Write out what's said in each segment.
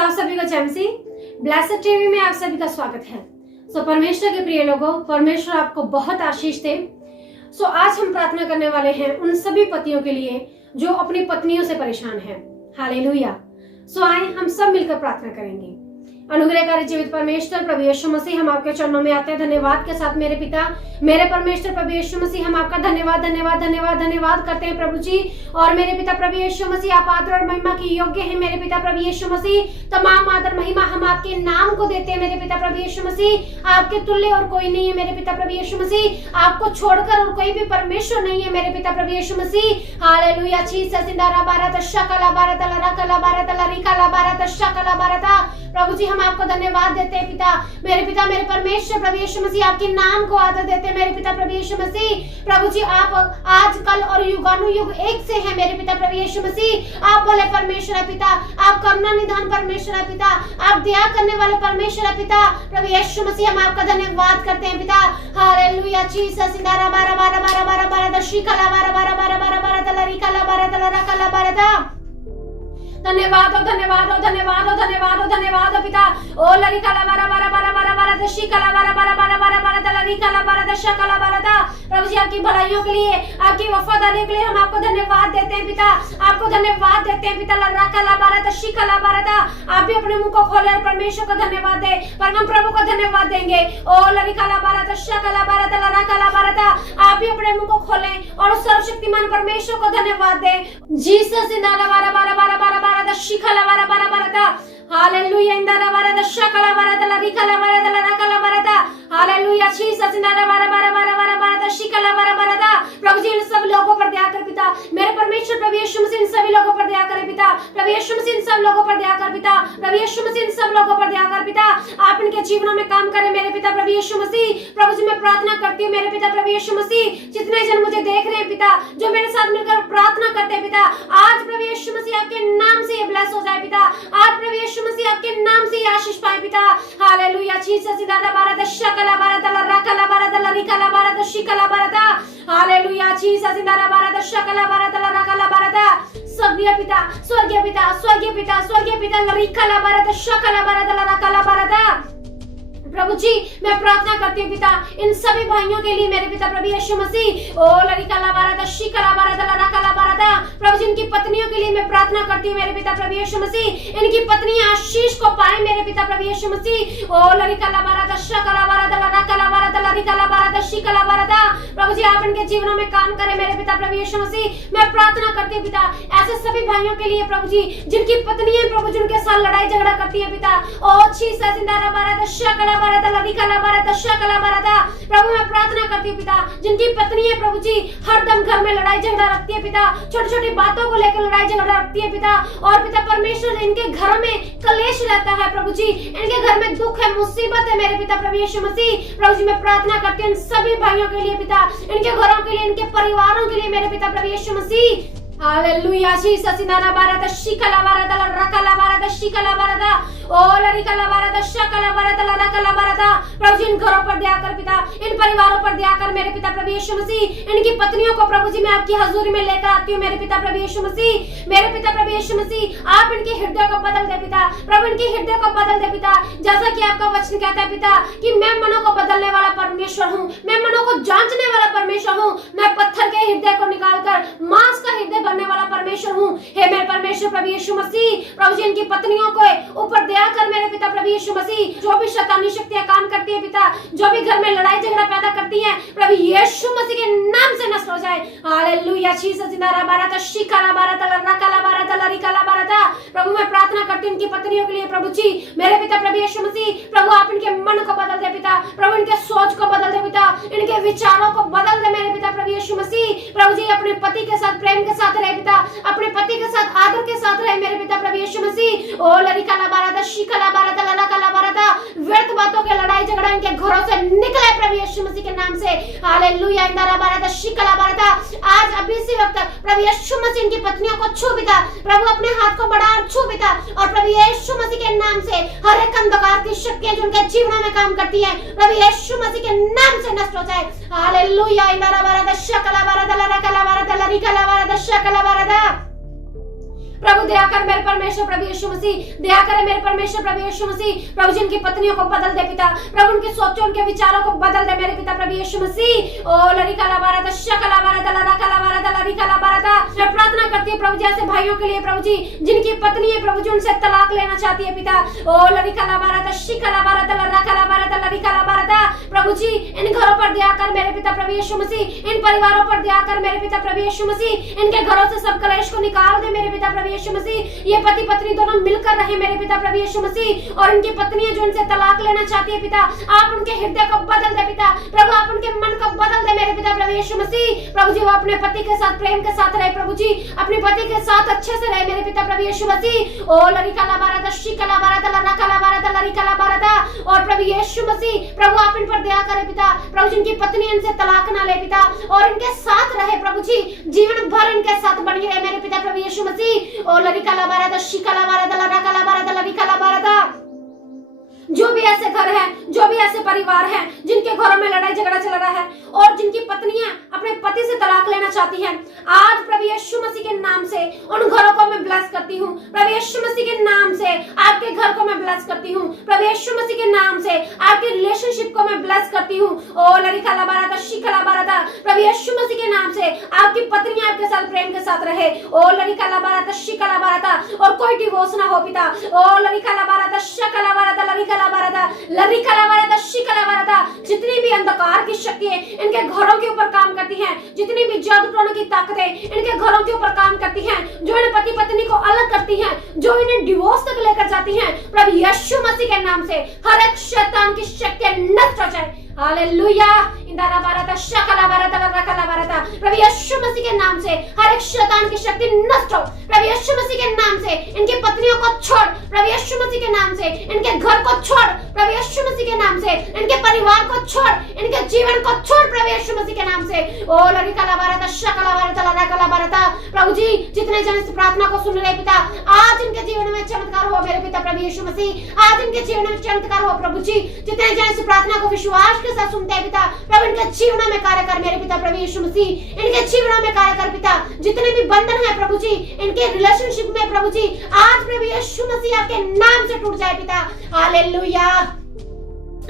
आप सभी को चैमसी ब्लेस्ड टीवी में आप सभी का स्वागत है। परमेश्वर के प्रिय लोगों, परमेश्वर आपको बहुत आशीष दे। आज हम प्रार्थना करने वाले हैं उन सभी पतियों के लिए जो अपनी पत्नियों से परेशान हैं। हालेलुया। आए हम सब मिलकर प्रार्थना करेंगे। अनुग्रहकारी जीवित परमेश्वर प्रभु यीशु मसीह, हम आपके चरणों में आते हैं धन्यवाद के साथ। मेरे पिता, मेरे परमेश्वर प्रभु यीशु मसीह, हम आपका धन्यवाद धन्यवाद धन्यवाद धन्यवाद करते हैं प्रभु जी। और मेरे पिता प्रभु यीशु मसीह, आप आदर और महिमा की योग्य हैं। मेरे पिता प्रभु यीशु मसीह, तमाम आदर महिमा हम आपके नाम को देते हैं। मेरे पिता प्रभु यीशु मसीह, आपके तुल्य और कोई नहीं है। मेरे पिता प्रभु यीशु मसीह, आपको छोड़कर और कोई भी परमेश्वर नहीं है। मेरे पिता प्रभु यीशु मसीह, हालेलुया। चीससिंदारा भारत शकला भारत लरकला भारत लरिकला भारत शकला भारत। प्रभु जी, हम आपको धन्यवाद देते हैं पिता। मेरे पिता, मेरे परमेश्वर प्रभु यीशु मसीह, आपके नाम को आदर देते हैं। मेरे पिता प्रभु यीशु मसीह, प्रभु जी, आप आज कल और युगानुयुग एक से हैं। मेरे पिता प्रभु यीशु मसीह, आप भले परमेश्वर है पिता, आप करुणा निधान परमेश्वर है पिता, आप दया करने वाले परमेश्वर है पिता। प्रभु यीशु मसीह, हम आपका धन्यवाद करते हैं पिता। हालेलुया। चीससिंदारा बारा बारा बारा बारा बारा दशिकला बारा बारा बारा बारा बारा लरिकला बारा लरकला बारा। धन्यवाद हो धन्यवाद हो धन्यवाद हो धन्यवाद हो धन्यवाद हो पिता। ओ लरिकला बारा बारा बारा बारा बारा दशिकला बारा बारा बारा बारा बारा लरिकला बारा दशकला बारा। प्रभु जी, आपकी भलाइयों के लिए, आपकी वफादारी के लिए हम आपको धन्यवाद देते हैं पिता। आपको धन्यवाद देते हैं पिता। लरकला बारा दशिकला बारा। आप भी अपने मुंह को खोले और परमेश्वर को धन्यवाद दे, पर हम प्रभु को धन्यवाद देंगे। ओ लरिकला बारा दशकला बारा लरकला बारा। आप भी अपने मुंह को खोले और सर्वशक्तिमान परमेश्वर को धन्यवाद दे। जीसस इंदाला बारा बारा बारा बारा बारा दशिकला बारा बारा बारा। हालेलुया। इंदाला बारा दशकला बारा लरिकला बारा लरकला बारा। हालेलुया। जीसस इंदाला बारा बारा बारा बारा बारा दशिकला बारा बारा। प्रभु जी, इन सब लोगों पर दया कर पिता। मेरे परमेश्वर प्रभु यीशु मसीह, इन सभी लोगों पर दया करे पिता। प्रभु यीशु मसीह, इन सब लोगों पर दया कर पिता। प्रभु यीशु मसीह, इन सब लोगों पर दया कर पिता। आप इनके जीवनों में काम करें मेरे पिता प्रभु यीशु मसीह। प्रभु जी, मैं प्रार्थना करती हूँ मेरे पिता प्रभु यीशु मसीह, जितने जन मुझे देख रहे हैं पिता, जो मेरे साथ मिलकर प्रार्थना करते हैं पिता, आज प्रभु यीशु मसीह आपके नाम से ये ब्लेस हो जाए पिता। आज प्रभु यीशु मसीह आपके नाम से आशीष पाए पिता। हालेलुया। जीसस इंदाला बारा दशकला बारा लरकला बारा लरिकला बारा दशिकला बारा। हालेलुया। जीसस इंदाला बारा दशकला बारा लरकला बारा। स्वर्गीय पिता, स्वर्गीय पिता, स्वर्गीय पिता, स्वर्गीय पिता, लरिकला बारा दशकला बारा लरकला बारा। प्रभु जी, मैं प्रार्थना करती हूँ पिता इन सभी भाइयों के लिए मेरे पिता प्रभु यीशु मसीह। ओ लरिकला बारा दशिकला बारा लरकला बारा। प्रभु जी, इनकी पत्नियों के लिए मैं प्रार्थना करती हूँ मेरे पिता प्रभु यीशु मसीह। इनकी पत्नियां आशीष को पाए मेरे पिता प्रभु यीशु मसीह। ओ लरिकला बारा दशकला बारा लरकला बारा लरिकला बारा दशिकला बारा। प्रभु जी, आप इनके जीवनों में काम करें मेरे पिता प्रभु यीशु मसीह। मैं प्रार्थना करती हूँ पिता ऐसे सभी भाइयों के लिए प्रभु जी, जिनकी पत्नियां प्रभु जी उनके साथ लड़ाई झगड़ा करती है पिता। ओ जीसस इंदाला बारा दशकला बारा लरिकला बारा दशकला बारा। प्रभु, मैं प्रार्थना करती हूँ पिता, जिनकी पत्नी है प्रभु जी हरदम घर में लड़ाई झगड़ा रखती है पिता, छोटी छोटी बातों को लेकर लड़ाई झगड़ा रखती है पिता। और पिता परमेश्वर, इनके घर में कलेश रहता है प्रभु जी, इनके घर में दुख है, मुसीबत है मेरे पिता प्रभु यीशु मसीह। प्रभु जी, मैं प्रार्थना करती हूँ इन सभी भाइयों के लिए पिता, इनके घरों के लिए, इनके परिवारों के लिए मेरे पिता प्रभु यीशु मसीह। हालेलुया। जीसस इंदाला बारा दशकला बारा लरकला बारा दशिकला बारा। ओ लरिकला बारा दशकला बारा लरकला बारा। प्रभु जी, इन घरों पर दया कर पिता, इन परिवारों पर दया कर मेरे पिता प्रभु यीशु मसीह। इनकी पत्नियों को प्रभु जी मैं आपकी हजूरी में लेकर आती हूँ मेरे पिता प्रभु यीशु मसीह। मेरे पिता प्रभु यीशु मसीह, आप इनके हृदय को बदल दे पिता। प्रभु, इनके हृदय को बदल दे पिता, जैसा कि आपका वचन कहता है पिता कि मैं मनों को बदलने वाला परमेश्वर हूँ, मैं मनों को जांचने वाला परमेश्वर हूँ। मैं पत्थर के हृदय को निकालकर मांस का हृदय बनने वाला परमेश्वर हूँ। हे मेरे परमेश्वर प्रभु यीशु मसीह, प्रभु जी, इनकी पत्नियों को ऊपर दया कर मेरे पिता प्रभु यीशु मसीह। जो भी शैतानी शक्तियां काम करती है पिता, जो भी घर में लड़ाई झगड़ा पैदा करती है, प्रभु यीशु मसीह के नाम से नष्ट हो जाए। हालेलुया। जीसस इंदाला बारा दशकला बारा लरकला बारा लरिकला बारा। प्रभु, मैं प्रार्थना करती हूँ इनकी पत्नियों के लिए प्रभु जी मेरे पिता प्रभु यीशु मसीह। प्रभु, आप इनके मन को बदल दे पिता। प्रभु, इनके सोच को बदल दे पिता, इनके विचारों को बदल दे मेरे पिता प्रभु यीशु मसीह। प्रभु जी, अपने पति के साथ प्रेम के साथ रहे पिता, अपने पति के साथ आदर के साथ रहे मेरे पिता प्रभु यीशु मसीह। ओ लरिकला बारा दशकला बारा लरकला बारा। व्यर्थ बातों के लड़ाई झगड़ा इनके घरों से निकले प्रभु यीशु मसीह के नाम से। हालेलुया। इंदाला बारा दशकला बारा। आज अभी इसी वक्त प्रभु यीशु मसीह इनकी पत्नियों को छू पिता। प्रभु, अपने हाथ को बढ़ा और छू पिता, और प्रभु यीशु मसीह के नाम से हर एक अंधकार की शक्तियां जो उनके जीवन में काम करती है प्रभु यीशु मसीह के नाम से नष्ट हो जाए। हालेलुया। इंदाला बारा दशकला बारा लरकला बारा लरिकला बारा दशकला बारा। प्रभु दया कर मेरे परमेश्वर प्रभु यीशु मसीह, दया करे मेरे परमेश्वर प्रभु यीशु मसीह। प्रभु जिनकी पत्नियों को बदल दे पिता, प्रभु उनकी सोचों उनके विचारों को बदल दे मेरे पिता प्रभु यीशु मसीह। ओ लरिकला बारदा शकला बारदा लरकला बारदा लरिकला बारदा। मैं प्रार्थना करती हूँ प्रभु जैसे भाइयों के लिए प्रभु जी जिनकी पत्नी है प्रभु जी उनसे तलाक लेना चाहती है पिता। ओ लरिकला बारदा शिकला बारदा लरकला बारदा लरिकला बारदा। प्रभु जी इन घरों पर दया कर मेरे पिता प्रभु यीशु मसीह, इन परिवारों पर दया कर मेरे पिता प्रभु यीशु मसीह। इनके घरों से सब कलेश को निकाल दे मेरे पिता प्रभु यीशु मसीह। ये पति पत्नी दोनों मिलकर रहे मेरे पिता प्रभु यीशु मसीह। और इनकी पत्नियां जो इनसे तलाक लेना चाहती है पिता, आप उनके हृदय को बदल दे पिता प्रभु, आप उनके मन को बदल दे मेरे पिता प्रभु यीशु मसीह। प्रभु जी वो अपने पति के साथ प्रेम के साथ रहे प्रभु जी, अपने पति के साथ अच्छे से रहे मेरे पिता प्रभु यीशु मसीह। ओ लरिकला बारदा शिकला बारदा लरकला बारदा लरिकला बारदा। और प्रभु यीशु मसीह प्रभु आप इन पर दया करे पिता, प्रभु जिनकी पत्नी इनसे तलाक ना ले पिता और इनके साथ रहे प्रभु जी, जीवन भर इनके साथ बनी रहे मेरे पिता प्रभु यीशु मसीह। ओ लरिकला बारदा शिकला बारदा लरकला बारदा लरिकला बारदा। जो भी ऐसे घर हैं, जो भी ऐसे परिवार हैं जिनके घरों में लड़ाई झगड़ा चल रहा है और जिनकी पत्नियां अपने पति से तलाक लेना चाहती हैं, आज प्रभु यीशु मसीह के नाम से उन घरों को मैं ब्लेस करती हूँ। प्रभु यीशु मसीह के नाम से आपके घर को मैं ब्लेस करती हूँ। प्रभु यीशु मसीह के नाम से आपके रिलेशनशिप को मैं ब्लेस करती हूँ। ओ लरिकला बारदा शिकला बारदा। प्रभु यीशु मसीह के नाम से आपकी पत्नियां आपके साथ प्रेम के साथ रहे। ओ लरिकला बारदा शिकला बारदा। और कोई डिवोर्स ना हो पिता। ओ लरिकला बारदा शकला बारदा लरिकला बारदा लरिकला बारदा शिकला बारदा। जितनी भी अंधकार की शक्तियां इनके घरों के ऊपर काम करती हैं, जितनी भी जादू टोने की ताकतें इनके घरों के ऊपर काम करती हैं, जो इन्हें पति पत्नी को अलग करती हैं, जो इन्हें डिवोर्स तक लेकर जाती हैं, प्रभु यीशु मसीह के नाम से हर एक शैतान की शक्तियां नष्ट हो जाए। हालेलुया। इंदारा बारदा शकला बारदा लरकला बारदा। प्रभु यीशु मसीह के नाम से हर एक शैतान की शक्ति नष्ट हो। प्रभु यीशु मसीह के नाम से इनकी पत्नियों को छोड़, प्रभु यीशु मसीह के नाम से इनके घर को छोड़, प्रभु यीशु मसीह के नाम से इनके परिवार को छोड़, इनके जीवन को छोड़ प्रभु यीशु मसीह के नाम से। ओ लरिकला बारदा शकला बारदा लरकला बारदा। प्रभु जी जितने जन इस प्रार्थना को सुन रहे पिता, आज इनके जीवन में चमत्कार हो मेरे पिता प्रभु यीशु मसीह। आज इनके जीवन में चमत्कार हो प्रभु जी। जितने जन इस प्रार्थना को विश्वास के साथ सुनते हैं पिता, प्रभु इनके जीवन में कार्य कर मेरे पिता प्रभु यीशु मसीह। इनके जीवन में कार्य कर पिता। जितने भी बंधन है प्रभु जी इनके रिलेशनशिप में प्रभु जी, आज प्रभु यीशु मसीह आपके नाम से टूट जाए पिता। हालेलुया।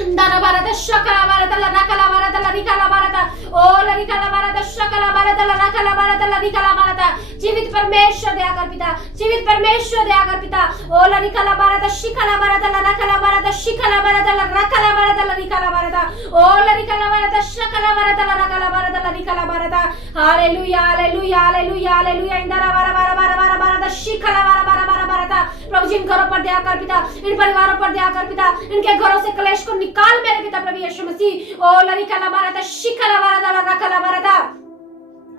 इंदारा बारदा शकला बारदा लरकला बारदा लरिकला बारदा। ओ लरिकला बारदा शकला बारदा लरकला बारदा लरिकला बारदा। जीवित परमेश्वर दया कर पिता, जीवित परमेश्वर दया कर पिता। ओ लरिकला बारदा शिकला बारदा लरकला बारदा शिकला बारदा लरकला बारदा लरिकला बारदा। ओ लरिकला बारदा शकला बारदा लरकला बारदा लरिकला बारदा। Hallelujah hallelujah hallelujah hallelujah. इंदारा बारदा बारदा बारदा शिकला बारदा बारदा बारदा। प्रभु जी इन घरों पर दया कर पिता, इन परिवारों पर दया कर पिता, इनके घरों से कलेश को निकाल मेरे पिता प्रभु यीशु मसीह। ओ लरिकला बारदा शिकला बारदा लरकला बारदा।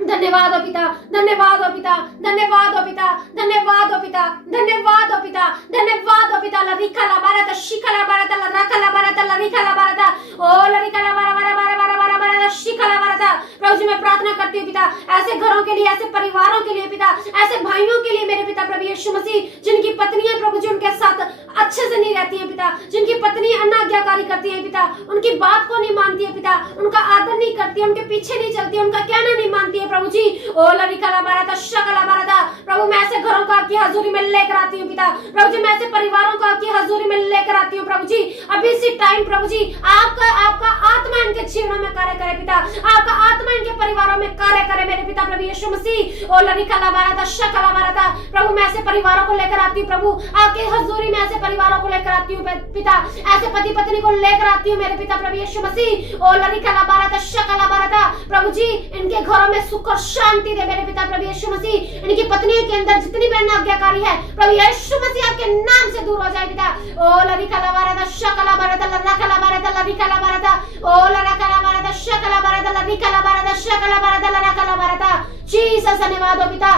धन्यवाद हो पिता, धन्यवाद हो पिता, धन्यवाद हो पिता, धन्यवाद हो पिता, धन्यवाद हो पिता, धन्यवाद हो पिता। लरिकला बारदा शिकला बारदा लरकला बारदा लरिकला बारदा। ओ लरिकला बारदा बारदा बारदा शिकला बारदा। प्रभु जी मैं प्रार्थना करती हूँ पिता ऐसे घरों के लिए, ऐसे परिवारों के लिए पिता, ऐसे भाइयों के लिए मेरे पिता प्रभु यीशु मसीह, जिनकी पत्नियां प्रभु जी उनके साथ अच्छे से नहीं रहती है पिता, जिनकी पत्नी अनाज्ञाकारी करती है पिता, उनकी बात को नहीं मानती है पिता, उनका आदर नहीं करती है, उनके पीछे नहीं चलती है, उनका कहना नहीं मानती है प्रभु जी। ओ लरिकला बारदा शकला बारदा। प्रभु मैं ऐसे घरों को आपकी हजूरी में लेकर आती हूँ पिता। प्रभु जी मैं ऐसे परिवारों को आपकी हजूरी में लेकर आती हूँ प्रभु जी। अभी इसी टाइम प्रभु जी आपका आत्मा इनके जीवनों में कार्य करे पिता, आपका आत्मा इनके परिवारों में कार्य करे मेरे पिता प्रभु यीशु मसीह। ओ लरिकला बारदा शकला बारदा। प्रभु मैं ऐसे परिवारों को लेकर आती हूँ प्रभु, आपके हजूरी में ऐसे परिवारों को लेकर आती हूँ पिता, ऐसे पति पत्नी को लेकर आती हूँ मेरे पिता प्रभु यीशु मसीह। ओ लरिकला बारदा शकला बारदा। प्रभु जी इनके घरों में सुख और शांति दे मेरे पिता प्रभु यीशु मसीह। इनकी पत्नियों के अंदर जितनी भी अनाज्ञाकारी है प्रभु यीशु मसीह आपके नाम से दूर हो जाए पिता। ओ लरिकला बारदा शकला बारदा लरकला बारदा लरिकला बारदा। ओ लरकला बारदा शकला बारदा लरिकला बारदा शकला बारदा लरकला बारदा। जीसस धन्यवाद हो पिता,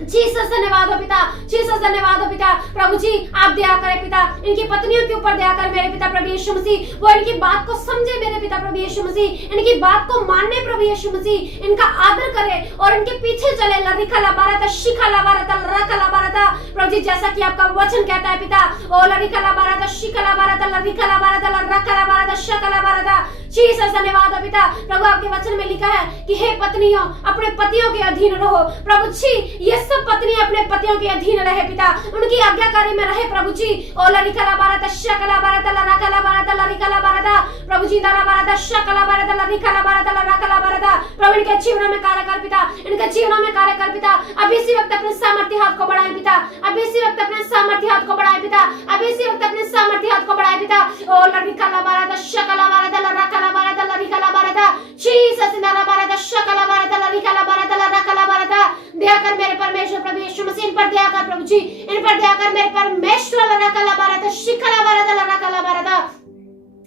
जीसस धन्यवाद हो पिता, जीसस धन्यवाद हो पिता। प्रभु जी आप दया करें पिता, इनकी पत्नियों के ऊपर दया करें मेरे पिता प्रभु यीशु मसीह। वो इनकी बात को समझे मेरे पिता प्रभु यीशु मसीह, इनकी बात को मानने प्रभु यीशु मसीह, इनका आदर करे और इनके पीछे चले। लरिकला बारदा शिकला बारदा लरकला बारदा। प्रभु जी जैसा कि आपका वचन कहता है पिता, ओ लरिकला बारदा शिकला बारदा लरिकला बारदा लरकला बारदा शकला बारदा। जीसस धन्यवाद हो पिता। प्रभु आपके वचन में लिखा है कि हे पत्नियों अपने पतियों के अधीन रहो। प्रभु जी ये सब पत्नी अपने पतियों के अधीन रहे पिता, उनकी आज्ञाकारी में रहे प्रभु जी। ओ लरिकला बारत शकला बारत लरकला बारत लरिकला बारत प्रभु जी दारा बारत शकला बारत लरिकला बारत लरकला बारत। प्रभु इनके जीवन में कार्य कर पिता, इनके जीवन में कार्य कर पिता। अभी इसी वक्त अपने सामर्थ्य हाथ को बढ़ाएं पिता, अभी इसी वक्त अपने सामर्थ्य हाथ को बढ़ाएं पिता, अभी इसी वक्त अपने सामर्थ्य हाथ को बढ़ाएं पिता। ओ लरिकला बारत शकला बारत लरकला बारत लरिकला बारत जीसस दारा बारत शकला बारत लरिकला बारत लरकला बारत। दया कर मेरे परमेश्वर प्रभु यीशु मसीह, इन पर दया कर प्रभु जी, इन पर दया कर मेरे परमेश्वर लरकला बारत शिकला बारत लरकला बारत।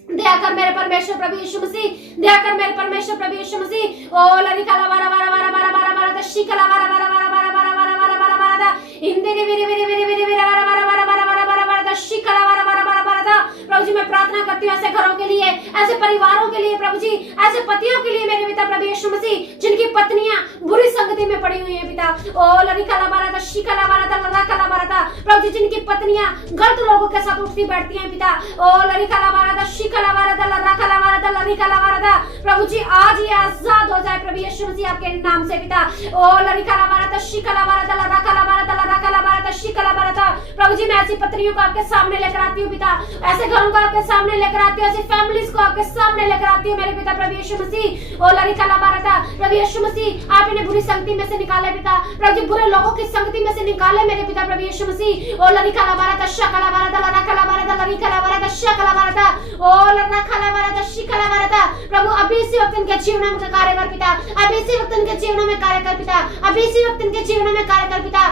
दया कर मेरे परमेश्वर प्रभु यीशु मसीह, दया कर मेरे परमेश्वर प्रभु यीशु मसीह। ओ लरिकला बारा बारा बारा बारा बारा बारा शिकला बारा बारा बारा बारा बारा बारा बारा बारा बारा इंदिरी विरी विरी विरी विरी विरी बारा बारा बारा बारा बारा बारा बारा शिकला बारा बारा बारा बारा। प्रभु जी मैं प्रार्थना करती हूँ ऐसे घरों के लिए, ऐसे परिवारों के लिए प्रभु जी, ऐसे पतियों के लिए मेरे पिता प्रभु यीशु मसीह जिनकी पत्नियां बुरी संगति में पड़ी हुई हैं पिता। ओ लरिकला बारा शिकला बारा लरकला बारा। प्रभु जी जिनकी पत्नियां गलत लोगों के साथ उठती बैठती हैं पिता। ओ लरिकला बारा शिकला बारा लरकला बारा लरिकला बारा। प्रभु जी आज ये आजाद हो जाए प्रभु यीशु मसीह आपके नाम से पिता। ओ लरिकला बारा शिकला बारा लरकला बारा लरकला बारा शिकला बारा। प्रभु जी मैं ऐसी पत्नियों को आपके सामने लेकर आती हूँ पिता, ऐसे घरों को आपके सामने लेकर आती हूँ, ऐसी फैमिलीज को आपके सामने लेकर आती हूँ मेरे पिता प्रभु यीशु मसीह। ओ लरिकला बारा प्रभु यीशु मसीह आप इन्हें बुरी संगति में से निकाले पिता। प्रभु जी बुरे लोगों की संगति में से निकाले मेरे पिता प्रभु यीशु मसीह। ओ लरिकला बारा शकला बारा लरकला बारा लरिकला बारा शकला बारा। ओ लरकला बारा शिकला बारा। प्रभु अभी इसी वक्त इनके जीवन में कार्य कर पिता, अभी इसी वक्त इनके जीवन में कार्य कर पिता, अभी इसी वक्त इनके जीवन में कार्य कर पिता।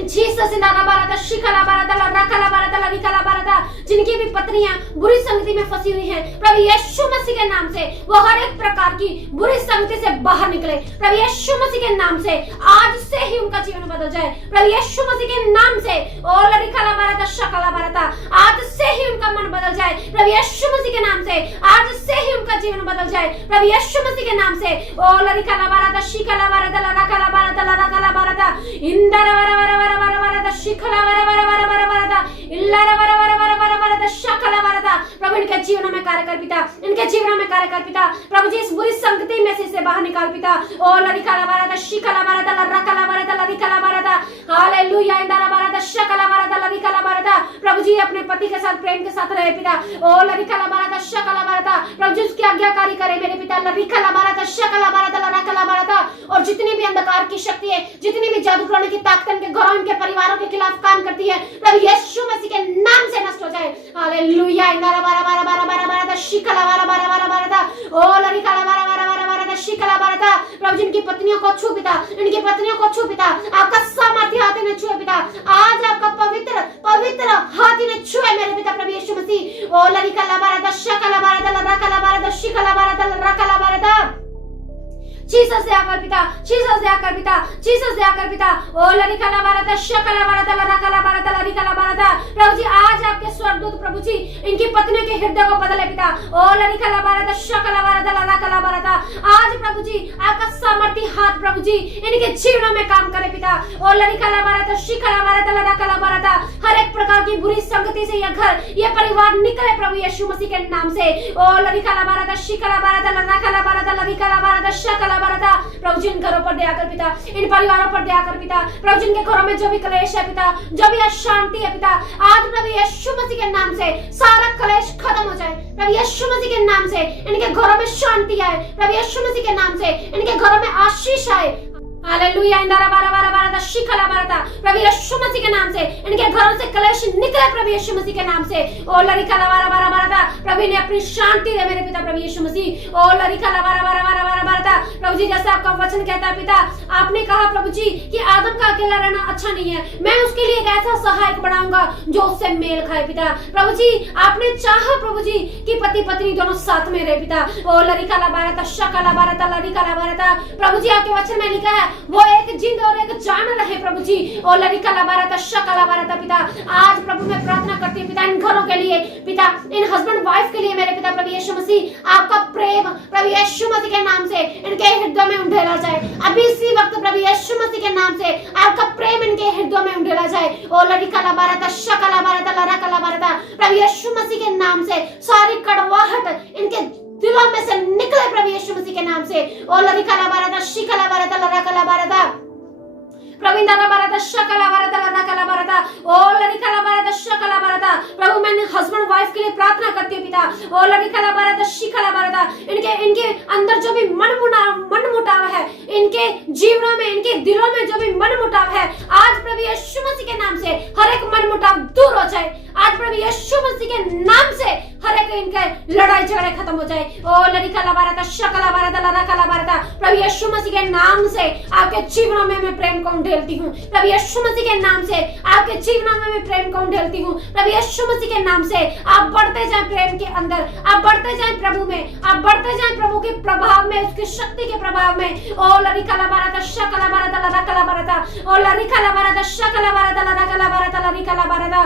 जीसस नारा बारत शिकला बारत लरकला बारत लरिकला बारत। जिनकी भी पत्नियां बुरी संगति में फंसी हुई हैं प्रभु यीशु मसीह के नाम से वो हर एक प्रकार की बुरी संगति से बाहर निकले प्रभु यीशु मसीह के नाम से। आज से ही उनका जीवन बदल जाए प्रभु यीशु मसीह के नाम से। ओ लरिकला बारत शकला बारत आज से ही उनका मन बदल जाए प्रभु यीशु मसीह के नाम से। आज से ही उनका जीवन बदल जाए प्रभु यीशु मसीह के नाम से। ओ लरिकला बारत शिकला बारत लरकला बारत लरकला बारत इंदर वर वर वर वर वर शिकला वर वर वर वर वर इल्लर वर वर वर वर वर शकला वर। प्रभु इनके जीवन में कार्य कर पिता, इनके जीवन में कार्य कर पिता। प्रभु जी इस बुरी संगति में से बाहर निकाल पिता। ओ लरिकला बारत शिकला बारत लरकला बारत लरिकला बारत हालेलुया इंदर बारत शकला बारत लरिकला बारत। प्रभु जी अपने पति के साथ प्रेम के साथ रहे पिता। ओ लरिकला बारत शकला बारत। प्रभु जी उसकी आज्ञाकारी करे मेरे पिता। लरिकला बारत शकला बारत लरकला बारत। और जितनी भी अंधकार की शक्ति है, जितनी भी जादू टोने की ताकत इनके घरों इनके परिवारों के खिलाफ काम करती है प्रभु यीशु मसीह के नाम से नष्ट हो जाए। हालेलुया इंदर बारा बारा बारा बारा बारा शिकला बारा बारा बारा बारा। ओ लरिकला बारा बारा बारा बारा शिकला बारा। प्रभु जिनकी पत्नियों को छू पिता, इनकी पत्नियों को छू पिता, आपका सामर्थ्य हाथ इन्हें छुए पिता। आज आपका पवित्र पवित्र हाथ इन्हें छुए मेरे पिता प्रभु यीशु मसीह। ओ लरिकला बारा शकला बारा लरकला बारा शिकला बारा लरकला बारा। जीसस दया कर पिता, जीसस दया कर पिता, जीसस दया कर पिता। ओ लरिकला बारत शकला बारत लरकला बारत लरिकला बारत। प्रभु जी आज आपके स्वर्गदूत प्रभु जी इनकी पत्नी के हृदय को बदले पिता। ओ लरिकला बारत शकला बारत लरकला बारत। आज प्रभु जी आपका सामर्थ्य हाथ प्रभु जी इनके जीवन में काम करे पिता। ओ लरिकला बारत शिकला बारत लरकला बारत। हर एक प्रकार की बुरी संगति से यह घर ये परिवार निकले प्रभु यीशु मसीह के नाम से। ओ लरिकला बारत शिकला बारत लरकला बारत लरिकला बारत शकला बारत। प्रभु जी इन घरों पर दया कर पिता, इन परिवारों पर दया कर पिता। प्रभु जिनके घरों में जो भी क्लेश है पिता, जो भी अशांति है पिता, आज प्रभु यीशु मसीह के नाम से सारा क्लेश खत्म हो जाए प्रभु यीशु मसीह के नाम से। इनके घरों में शांति आए प्रभु यीशु मसीह के नाम से। इनके घरों में आशीष आए। हालेलुया इंदर बारा बारा बारा शिकला बारा। प्रभु यीशु मसीह के नाम से इनके घरों से क्लेश निकले प्रभु यीशु मसीह के नाम से। ओ लरिकला बारा बारा बारा। प्रभु ने अपनी शांति दे मेरे पिता प्रभु यीशु मसीह। ओ लरिकला बारा बारा बारा बारा बारा। प्रभु जी जैसा आपका वचन कहता है पिता, आपने कहा प्रभु जी कि आदम का अकेला रहना अच्छा नहीं है, मैं उसके लिए एक ऐसा सहायक बनाऊंगा जो उससे मेल खाए पिता। प्रभु जी आपने चाहा प्रभु जी कि पति पत्नी दोनों साथ में रहे पिता। ओ लरिकला बारा शकला बारा लरिकला बारा। प्रभु जी आपके वचन में लिखा है वो एक जिंद और एक जान रहे प्रभु जी। ओ लरिकला बारा शकला बारा पिता। आज प्रभु मैं प्रार्थना करती हूँ पिता इन घरों के लिए पिता, इन हस्बैंड वाइफ के लिए मेरे पिता प्रभु यीशु मसीह आपका प्रेम प्रभु यीशु मसीह के नाम से इनके हृदय में उंडेला जाए। अभी इसी वक्त प्रभु यीशु मसीह के नाम से आपका प्रेम इनके हृदय में उंडेला जाए। ओ लरिकला बारा शकला बारा लरकला बारा। प्रभु यीशु मसीह के नाम से सारी कड़वाहट इनके दिलों में से निकले प्रभु यीशु मसीह के नाम से। ओ लरिकाला बारादा शिकला बारादा लराकला बारादा प्रवीण प्रभु मैं हस्बैंड वाइफ के लिए प्रार्थना करती हूँ पिता। ओ लरिकाला बारादा शिकला बारादा इनके अंदर जो भी मन मुटाव है, इनके जीवनों में, इनके दिलों में जो भी मन मुटाव है, आज प्रभु यीशु मसीह के नाम से हर एक मन मुटाव दूर हो जाए। आज प्रभु यीशु मसीह के नाम से हर एक इनके लड़ाई झगड़े खत्म हो जाए। ओ लरिकाला बारादा शकला बारादा लराकला बारादा प्रभु यीशु मसीह के नाम से आपके जीवनों में मैं प्रेम को ढेलती हूँ। प्रभु यीशु मसीह के नाम से आपके जीवनों में मैं प्रेम को ढेलती हूँ। प्रभु यीशु मसीह के नाम से आप बढ़ते जाएं प्रेम के अंदर, आप बढ़ते जाएं प्रभु में, आप बढ़ते जाएं प्रभु के प्रभाव में, उसकी शक्ति के प्रभाव में। ओ लरिकाला बारादा शकला बारादा लराकला बारादा ओ लरिकाला बारादा शकला बारादा लराकला बारादा लरिकाला बारादा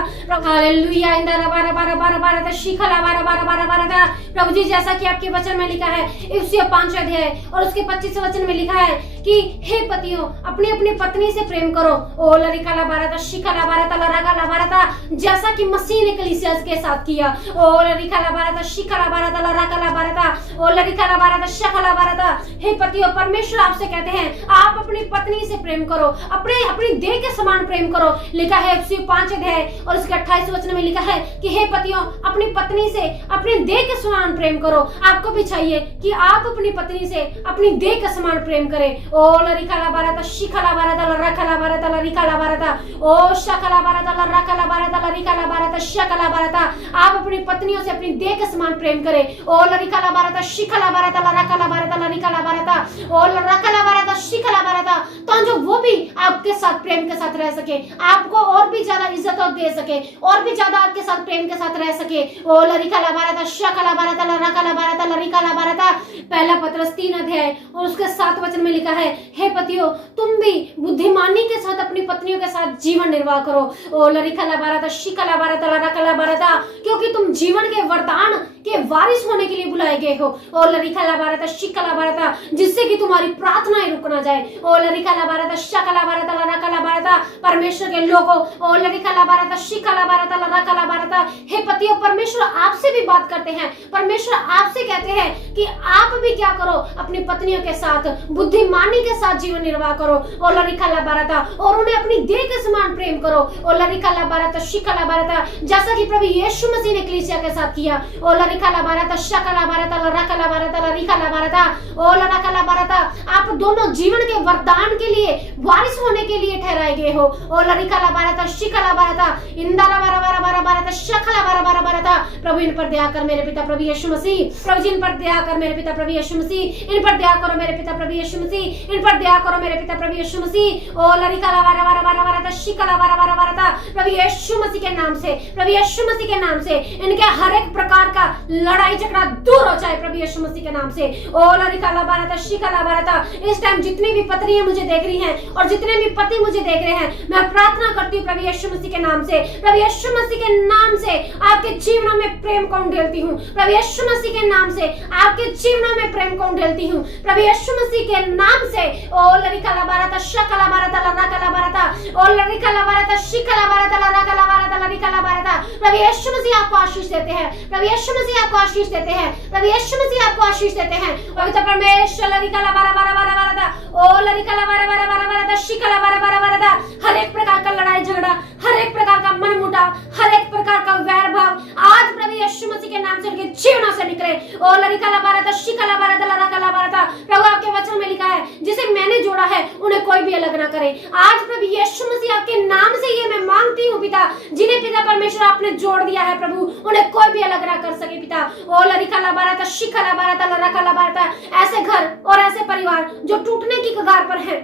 हालेलुया। इंदरा बारा बारा बारा बारादा शिखला बारा बारा बारा बारादा प्रभु जी, जैसा कि आपके वचन में लिखा है इफिसियों 5 अध्याय और उसके 25 वचन में लिखा है कि हे पतियों अपनी अपनी पत्नी से प्रेम करो। ओ लरिकाला बारादा शिखला बारादा लराकला बारादा जैसा कि मसीह ने कलीसिया के साथ किया। ओ लरिकाला बारादा शिखला बारादा लराकला बारादा ओ लरिकाला बारादा शकला बारादा। हे पतियों, परमेश्वर आपसे कहते हैं आप अपनी पत्नी से प्रेम करो, अपनी देह के समान प्रेम करो। लिखा है इफिसियों 5 अध्याय और उसके 28 वचन में लिखा है कि हे पतियों अपनी पत्नी से अपने देह के समान प्रेम करो। आपको भी चाहिए कि आप अपनी पत्नी से अपनी देह के समान प्रेम करें। ओ लरिकाला बारादा शिखला बारादा लराकला बारादा लरिकाला बारादा ओ शकला बारादा लराकला बारादा लरिकाला बारादा शकला बारादा। आप अपनी पत्नियों से अपनी देह के समान प्रेम करें। ओ लरिकाला बारादा शिखला बारादा लराकला बारादा लरिकाला बारादा ओ लराकला बारादा शिखला बारादा, तो जो वो भी आपके साथ प्रेम के साथ रह सके, आपको और भी ज्यादा इज्जत दे सके, और भी ज्यादा आपके साथ प्रेम के साथ रह सके। ओ लरिकाला बारादा शकला बारादा लराकला बारादा लरिकाला बारादा। पहला पत्रस 3 अध्याय और उसके 7 वचन में लिखा है हे पतियों तुम भी बुद्धिमानी के साथ अपनी पत्नियों के साथ जीवन निर्वाह करो। ओ लरिकाला बारादा शिकला बारादा लराकला बारादा, क्योंकि तुम जीवन के वरदान के वारिस होने के लिए बुलाए गए हो। ओ लरिकाला बारादा शिकला बारादा, जिससे कि तुम्हारी प्रार्थनाएं रुक ना जाए। ओ लरिकाला बारादा शकला बारादा लराकला बारादा परमेश्वर के लोगों। ओ लरिकाला बारादा शिकला बारादा लराकला बारादा। हे पतियों, परमेश्वर आपसे भी बात करते हैं। परमेश्वर आपसे कहते हैं कि आप भी क्या करो, अपनी पत्नियों के साथ बुद्धिमानी के साथ जीवन निर्वाह करो। ओ लरिकाला बारादा, और उन्हें अपनी देह के समान प्रेम करो। ओ लरिकाला बारादा शिकला बारादा, जैसा कि प्रभु यीशु मसीह ने कलीसिया के साथ किया। ओ लरिकाला बारादा शकला बारादा लराकला बारादा लरिकाला बारादा ओ लराकला बारादा। आप दोनों जीवन के वरदान के लिए वारिस होने के लिए ठहराए गए हो। ओ लरिकाला बारादा शिकला बारादा इंदाला बारा बारा बारा बारादा शकला बारा बारा बारादा। प्रभु इन पर दया कर मेरे पिता प्रभु यीशु मसीह। प्रभु जी इन पर दया कर मेरे पिता प्रभु यीशु मसीह। इन पर दया करो मेरे पिता प्रभु यीशु मसीह। इन पर दया करो मेरे पिता प्रभु यीशु मसीह। ओ लरिकाला बारा बारा बारा बारादा शिकला बारा बारा बारादा प्रभु यीशु मसीह के नाम से, प्रभु यीशु मसीह के नाम से इनके हर एक प्रकार का लड़ाई झगड़ा दूर हो जाए प्रभु यीशु मसीह के नाम से। ओ लरिकाला बारादा शिकला बारादा। इस टाइम जितनी भी पत्नियां मुझे देख रही हैं और जितने भी पति मुझे देख रहे हैं, मैं प्रार्थना करती हूँ प्रभु यीशु मसीह के नाम से, प्रभु यीशु मसीह के नाम से आपके जीवनों में प्रेम को ढेलती हूँ। प्रभु यीशु मसीह के नाम से आपके जीवनों में प्रेम को ढेलती हूँ। प्रभु यीशु मसीह के नाम से ओ लरिकाला बारादा शकला बारादा लराकला बारादा ओ लरिकाला बारादा शिकला बारादा लराकला बारादा लरिकाला बारादा। प्रभु यीशु मसीह आपको आशीष देते हैं। प्रभु यीशु मसीह आपको आशीष देते हैं। प्रभु यीशु मसीह आपको आशीष देते हैं। पवित्र परमेश्वर लरिकाला बारा बारा बारा बारादा ओ लरिकाला बारा बारा बारा बारादा शिकला बारा बारा बारादा। हर एक प्रकार का लड़ाई झगड़ा, हर एक प्रकार का मन मुटाव, हर एक प्रकार का वैर भाव आज प्रभु यीशु मसीह के नाम से उनके जीवनों से निकले। ओ लरिकाला बारादा शिकला बारादा लराकला बारादा। प्रभु आपके वचन में लिखा है जिसे मैंने जोड़ा है उन्हें कोई भी अलग ना करे। आज प्रभु यीशु मसीह आपके नाम से ये मैं मांगती हूँ पिता, जिन्हें पिता परमेश्वर आपने जोड़ दिया है प्रभु, उन्हें कोई भी अलग ना कर सके पिता। ओ लरिकाला बारादा शिकला बारादा लराकला बारादा। ऐसे घर और ऐसे परिवार जो टूटने की कगार पर हैं,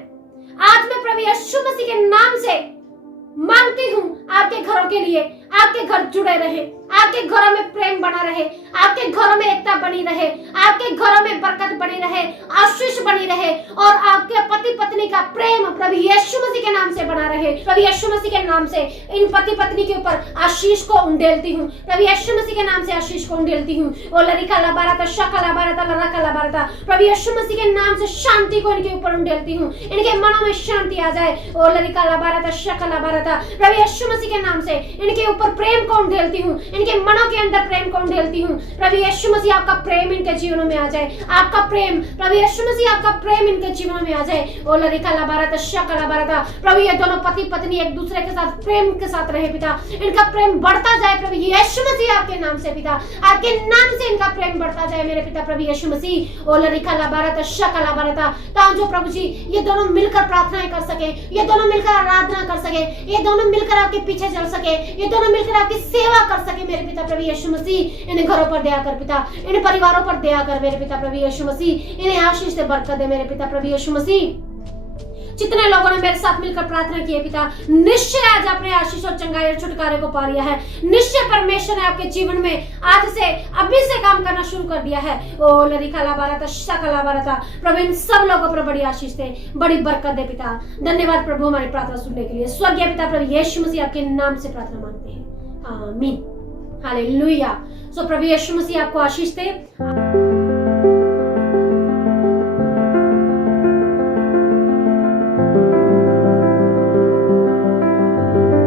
आज मैं प्रभु यीशु मसीह के नाम से मांगती हूँ आपके घरों के लिए, आपके घर जुड़े रहे, आपके घरों में प्रेम बना रहे, आपके घरों में एकता बनी रहे, आपके घरों में बरकत बनी रहे, आशीष बनी रहे और आपके पति पति पत्नी का प्रेम प्रभु यीशु मसीह के नाम से बना रहे। प्रभु यीशु मसीह के नाम से इन पति पत्नी के ऊपर आशीष को उंडेलती हूँ। प्रभु यीशु मसीह के नाम से आशीष को उंडेलती हूँ। ओ लरिका लाबारता शका लाबारता लरका लाबारता, प्रभु यीशु मसीह के नाम से शांति को इनके ऊपर उंडेलती हूँ। इनके मनों में शांति आ जाए। ओ लरिका लाबारता शका लाबारता, प्रभु यीशु मसीह के नाम से इनके ऊपर प्रेम को उंडेलती हूँ। इनके मनों के अंदर प्रेम को उंडेलती हूँ। प्रभु यीशु मसीह आपका प्रेम इनके जीवनों में आ जाए। आपका प्रेम प्रभु यीशु मसीह आपका प्रेम इनके जीवनों में आ जाए। ओ लरिका लाबारता शका लाबारता, प्रभु ये दोनों पति पत्नी एक दूसरे के साथ प्रेम के साथ रहे पिता। इनका प्रेम बढ़ता जाए प्रभु यीशु मसीह आपके नाम से पिता। आपके नाम से इनका प्रेम बढ़ता जाए मेरे पिता प्रभु यीशु मसीह। ओ लरिका लाबारता शका लाबारता, ताकि जो प्रभु जी ये दोनों मिलकर प्रार्थनाएं कर सके, ये दोनों मिलकर आराधना कर सके, ये दोनों मिलकर आपके पीछे चल सके, ये दोनों मिलकर आपकी सेवा कर सके मेरे पिता प्रभु यीशु मसीह। इन घरों पर दया कर पिता, इन परिवारों पर दया कर मेरे पिता प्रभु यीशु मसीह। इन्हें आशीष से बरकत दे मेरे पिता प्रभु यीशु मसीह। जितने लोगों ने मेरे साथ मिलकर प्रार्थना की है पिता, निश्चय आज आपने आशीष और चंगाई और छुटकारे को पा लिया है। निश्चय परमेश्वर ने आपके जीवन में आज से अभी से काम करना शुरू कर दिया है। ओ लरिका लाबारता शका लाबारता, प्रभु इन सब लोगों पर बड़ी आशीष दे, बड़ी बरकत दे पिता। धन्यवाद प्रभु हमारी प्रार्थना सुनने के लिए। स्वर्गीय पिता प्रभु यीशु मसीह आपके नाम से प्रार्थना मांगते हैं, आमीन, हालेलुया। सो प्रभु यीशु मसीह आपको आशीष दे।